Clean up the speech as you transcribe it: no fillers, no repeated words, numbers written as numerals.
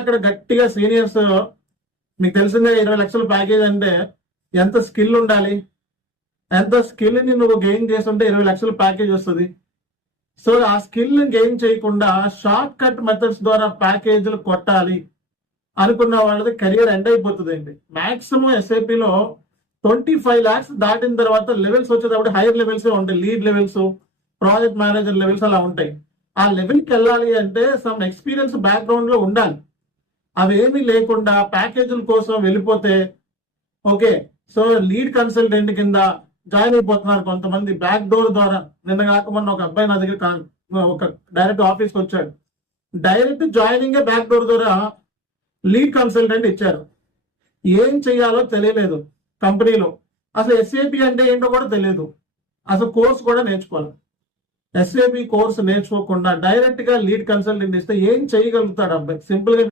అక్కడ గట్టిగా సీనియర్స్, మీకు తెలిసిందే 20 లక్షల ప్యాకేజ్ అంటే ఎంత స్కిల్ ఉండాలి, ఎంత స్కిల్ ని నువ్వు గెయిన్ చేస్తుంటే 20 లక్షల ప్యాకేజ్ వస్తుంది. సో ఆ స్కిల్ గెయిన్ చేయకుండా షార్ట్ కట్ మెథడ్స్ ద్వారా ప్యాకేజీలు కొట్టాలి అనుకున్న వాళ్ళది కెరియర్ ఎండ్ అయిపోతుంది అండి. మాక్సిమం ఎస్ఐపిలో 25 lakhs దాటిన తర్వాత లెవెల్స్ వచ్చేటప్పుడు హైయర్ లెవెల్స్ ఉంటాయి, lead levels, project manager levels అలా ఉంటాయి. ఆ లెవెల్కి వెళ్ళాలి అంటే సమ్ ఎక్స్పీరియన్స్ బ్యాక్గ్రౌండ్ లో ఉండాలి. అవి ఏమీ లేకుండా ప్యాకేజీల కోసం వెళ్ళిపోతే ఓకే. సో లీడ్ కన్సల్టెంట్ కింద జాయిన్ అయిపోతున్నారు కొంతమంది బ్యాక్ డోర్ ద్వారా. నిన్న కాకమన్న ఒక అబ్బాయి నా దగ్గర ఒక డైరెక్ట్ ఆఫీస్కి వచ్చాడు. డైరెక్ట్ జాయినింగ్ బ్యాక్ డోర్ ద్వారా లీడ్ కన్సల్టెంట్ ఇచ్చారు. ఏం చేయాలో తెలియలేదు కంపెనీలో, అసలు ఎస్ఏపి అంటే ఏంటో కూడా తెలియదు, అసలు కోర్స్ కూడా నేర్చుకోవాలి. ఎస్ఏపి కోర్స్ నేర్చుకోకుండా డైరెక్ట్ గా లీడ్ కన్సల్టెంట్ ఇస్తే ఏం చేయగలుగుతాడు అబ్బాయి? సింపుల్ గా